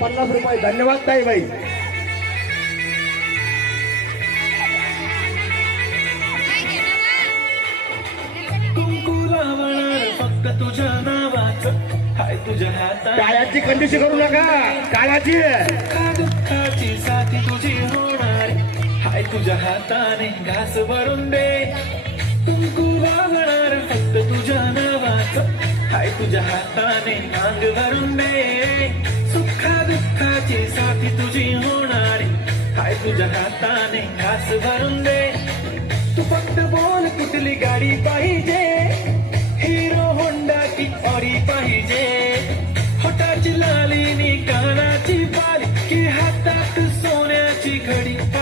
पन्नास रुपये धन्यवाद ताईबाई कुंकू लावणार फक्त तुझ्या नावाचं हाय तुझ्या हातात टाळ्याची कंडिशी करू नका. काळाची दुःखाची साथी तुझी होणार. हाय तुझ्या हाताने घास भरून दे. कुंकू वागणार फक्त तुझ्या नावाचं. हाय तुझ्या हाताने अंग भरून दे. सुखा दुःखाची साथी तुझी होणार. हाय तुझ्या हाताने घास भरून दे. तू फक्त बोल कुठली गाडी पाहिजे. हिरो होंडा की ऑडी पाहिजे. होटाची लालीनी कानाची बाली की हातात सोन्याची घडी पाहिजे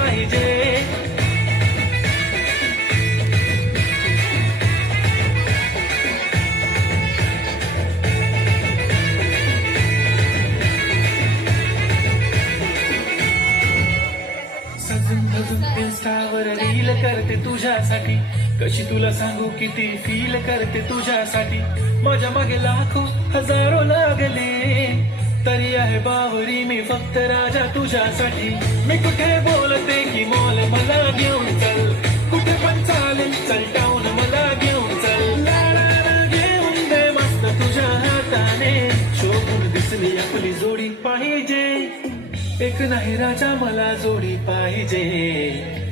इन्स्टावर रील करते तुझ्यासाठी. कशी तुला सांगू किती फील करते तुझ्यासाठी. माझ्या मागे लाखो हजारो लागले. तरी आहे बावरी मी फक्त राजा तुझ्यासाठी. मी कुठे बोलते की मॉल मला घेऊन चल. कुठे पण चालेल चल टाऊन मला घेऊन चल. घेऊन दे मस्त तुझ्या हाताने. शोभून दिसली आपली जोडी पाहिजे. एक नाही राजा मला जोडी पाहिजे.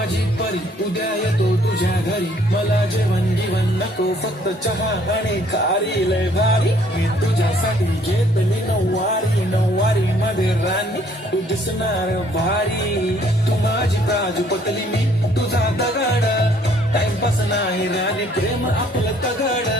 माझी परी उद्या येतो तुझ्या घरी. मला जेवण गिवण नको फक्त चहा आणि खारी लय भारी. मी तुझ्यासाठी घेतली नऊवारी नऊवारी मध्ये राणी. तू दिसणार भारी. तू माझी प्राजू पतली मी तुझा दगड. टाइमपास नाही राणी प्रेम आपलं तगड.